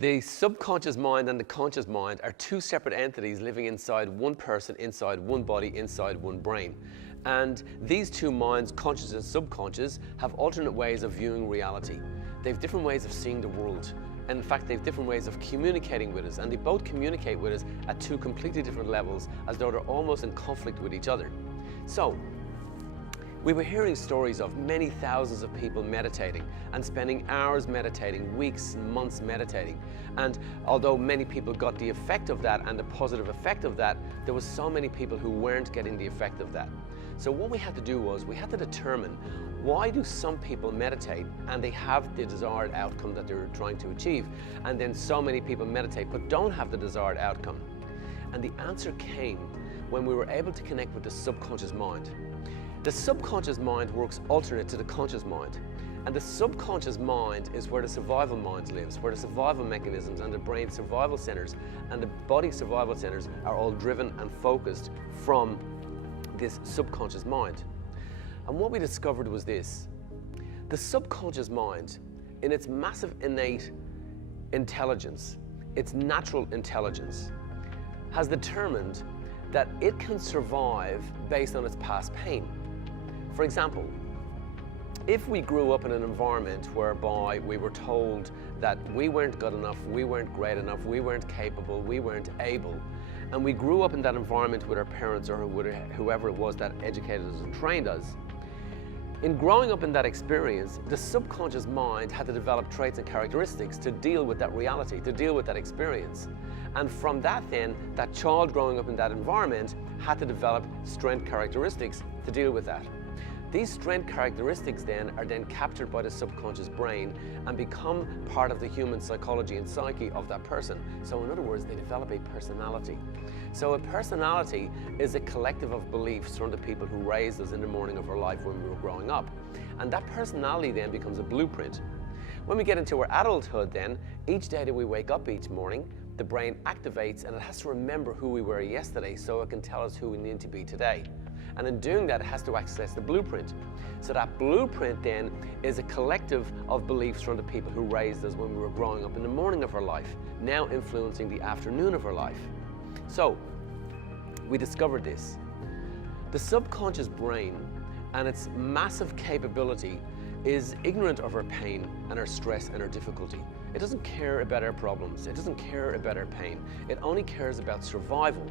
The subconscious mind and the conscious mind are two separate entities living inside one person, inside one body, inside one brain. And these two minds, conscious and subconscious, have alternate ways of viewing reality. They have different ways of seeing the world. And in fact, they have different ways of communicating with us. And they both communicate with us at two completely different levels, as though they're almost in conflict with each other. So, we were hearing stories of many thousands of people meditating and spending hours meditating, weeks and months meditating. And although many people got the effect of that and the positive effect of that, there was so many people who weren't getting the effect of that. So what we had to do was we had to determine, why do some people meditate and they have the desired outcome that they're trying to achieve, and then so many people meditate but don't have the desired outcome? And the answer came when we were able to connect with the subconscious mind. The subconscious mind works alternate to the conscious mind. And the subconscious mind is where the survival mind lives, where the survival mechanisms and the brain survival centers and the body survival centers are all driven and focused from this subconscious mind. And what we discovered was this: the subconscious mind, in its massive innate intelligence, its natural intelligence, has determined that it can survive based on its past pain. For example, if we grew up in an environment whereby we were told that we weren't good enough, we weren't great enough, we weren't capable, we weren't able, and we grew up in that environment with our parents or whoever it was that educated us and trained us, in growing up in that experience, the subconscious mind had to develop traits and characteristics to deal with that reality, to deal with that experience. And from that then, that child growing up in that environment had to develop strength characteristics to deal with that. These strength characteristics then are then captured by the subconscious brain and become part of the human psychology and psyche of that person. So in other words, they develop a personality. So a personality is a collective of beliefs from the people who raised us in the morning of our life when we were growing up. And that personality then becomes a blueprint. When we get into our adulthood then, each day that we wake up each morning, the brain activates and it has to remember who we were yesterday so it can tell us who we need to be today. And in doing that, it has to access the blueprint. So that blueprint then is a collective of beliefs from the people who raised us when we were growing up in the morning of our life, now influencing the afternoon of our life. So, we discovered this. The subconscious brain and its massive capability is ignorant of our pain and our stress and our difficulty. It doesn't care about our problems. It doesn't care about our pain. It only cares about survival.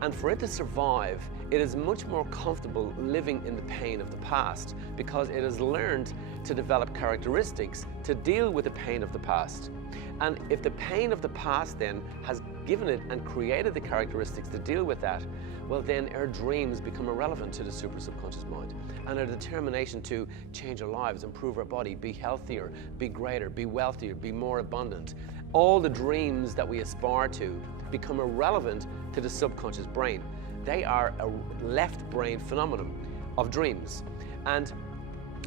And for it to survive, it is much more comfortable living in the pain of the past because it has learned to develop characteristics to deal with the pain of the past. And if the pain of the past then has given it and created the characteristics to deal with that, well then our dreams become irrelevant to the super subconscious mind. And our determination to change our lives, improve our body, be healthier, be greater, be wealthier, be more abundant, all the dreams that we aspire to become irrelevant to the subconscious brain. They are a left brain phenomenon of dreams. And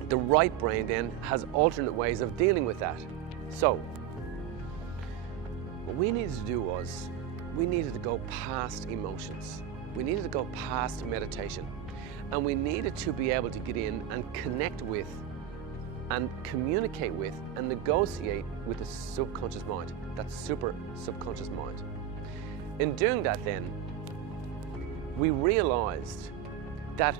the right brain then has alternate ways of dealing with that. So, what we needed to do was, we needed to go past emotions. We needed to go past meditation. And we needed to be able to get in and connect with and communicate with and negotiate with the subconscious mind, that super subconscious mind. In doing that then, we realized that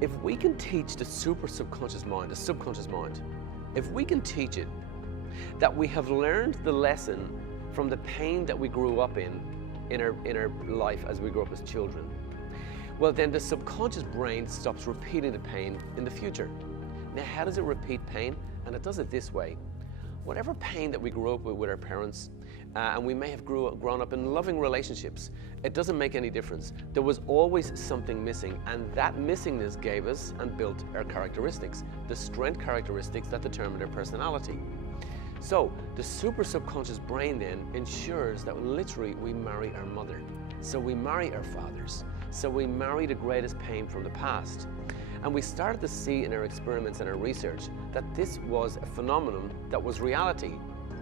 if we can teach the super subconscious mind, the subconscious mind, if we can teach it that we have learned the lesson from the pain that we grew up in our life as we grew up as children, well then the subconscious brain stops repeating the pain in the future. Now how does it repeat pain? And it does it this way. Whatever pain that we grew up with our parents, and we may have grown up in loving relationships, it doesn't make any difference. There was always something missing, and that missingness gave us and built our characteristics, the strength characteristics that determined our personality. So the super subconscious brain then ensures that literally we marry our mother. So we marry our fathers. So we marry the greatest pain from the past. And we started to see in our experiments and our research that this was a phenomenon that was reality.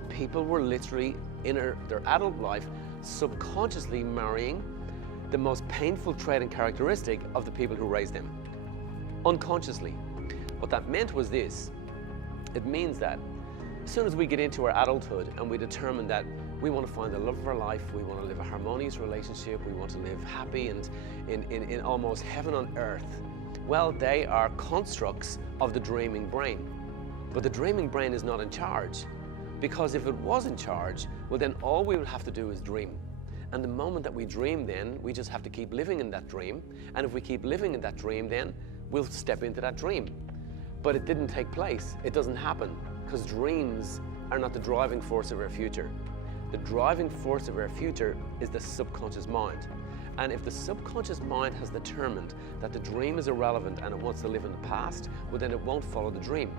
People were literally in their adult life subconsciously marrying the most painful trait and characteristic of the people who raised them, unconsciously. What that meant was this. It means that As soon as we get into our adulthood and we determine that we want to find the love of our life, we want to live a harmonious relationship, we want to live happy and in almost heaven on earth, well, they are constructs of the dreaming brain. But the dreaming brain is not in charge, because if it was in charge, well then all we would have to do is dream. And the moment that we dream, then we just have to keep living in that dream. And if we keep living in that dream, then we'll step into that dream. But it didn't take place. It doesn't happen, because dreams are not the driving force of our future. The driving force of our future is the subconscious mind. And if the subconscious mind has determined that the dream is irrelevant and it wants to live in the past, well then it won't follow the dream.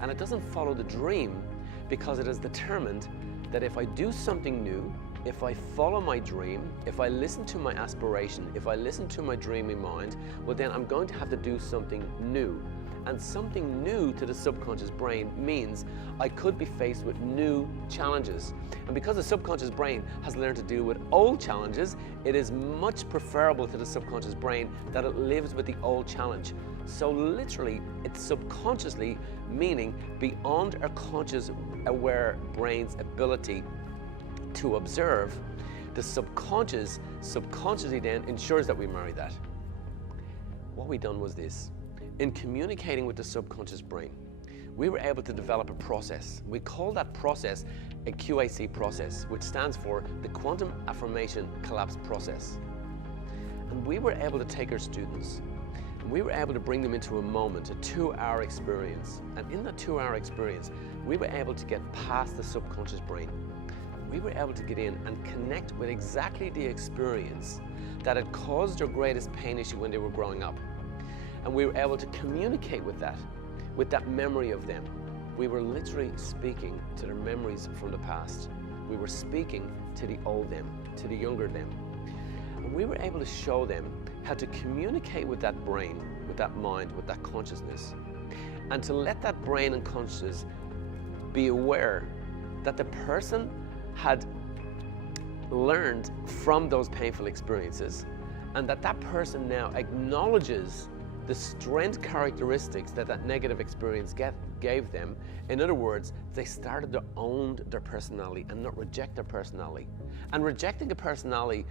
And it doesn't follow the dream because it has determined that if I do something new, if I follow my dream, if I listen to my aspiration, if I listen to my dreaming mind, well then I'm going to have to do something new. And something new to the subconscious brain means I could be faced with new challenges. And because the subconscious brain has learned to deal with old challenges, it is much preferable to the subconscious brain that it lives with the old challenge. So literally, it's subconsciously, meaning beyond our conscious aware brain's ability to observe, the subconsciously then ensures that we marry that. What we done was this. In communicating with the subconscious brain, we were able to develop a process. We call that process a QAC process, which stands for the Quantum Affirmation Collapse process. And we were able to take our students, and we were able to bring them into a moment, a 2-hour experience. And in that 2-hour experience, we were able to get past the subconscious brain. We were able to get in and connect with exactly the experience that had caused their greatest pain issue when they were growing up. And we were able to communicate with that memory of them. We were literally speaking to their memories from the past. We were speaking to the old them, to the younger them. And we were able to show them how to communicate with that brain, with that mind, with that consciousness, and to let that brain and consciousness be aware that the person had learned from those painful experiences, and that that person now acknowledges the strength characteristics that that negative experience gave them. In other words, they started to own their personality and not reject their personality. And rejecting a personality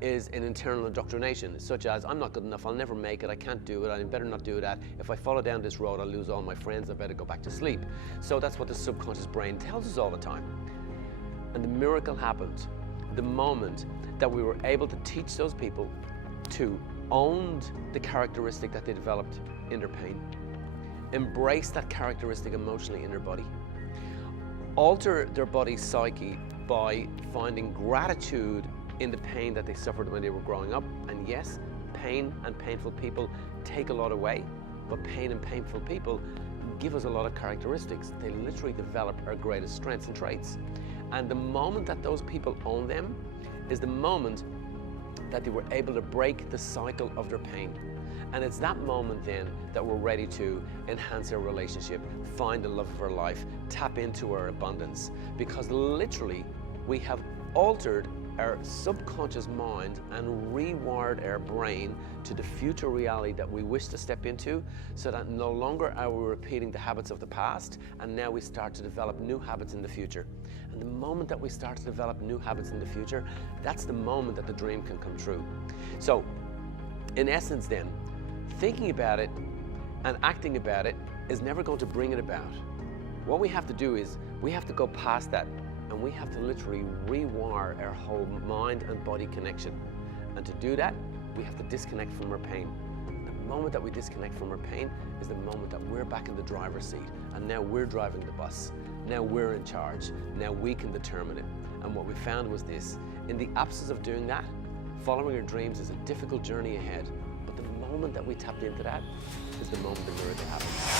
is an internal indoctrination, such as, I'm not good enough, I'll never make it, I can't do it, I better not do that. If I follow down this road, I'll lose all my friends, I better go back to sleep. So that's what the subconscious brain tells us all the time. And the miracle happened the moment that we were able to teach those people to own the characteristic that they developed in their pain, embrace that characteristic emotionally in their body, alter their body's psyche by finding gratitude in the pain that they suffered when they were growing up. And yes, pain and painful people take a lot away, but pain and painful people give us a lot of characteristics. They literally develop our greatest strengths and traits. And the moment that those people own them is the moment that they were able to break the cycle of their pain. And it's that moment then that we're ready to enhance our relationship, find the love of our life, tap into our abundance. Because literally, we have altered our subconscious mind and rewired our brain to the future reality that we wish to step into, so that no longer are we repeating the habits of the past, and now we start to develop new habits in the future. And the moment that we start to develop new habits in the future, that's the moment that the dream can come true. So, in essence then, thinking about it and acting about it is never going to bring it about. What we have to do is, we have to go past that, and we have to literally rewire our whole mind and body connection. And to do that, we have to disconnect from our pain. The moment that we disconnect from our pain is the moment that we're back in the driver's seat, and now we're driving the bus. Now we're in charge. Now we can determine it. And what we found was this: in the absence of doing that, following our dreams is a difficult journey ahead. But the moment that we tapped into that is the moment the miracle happens.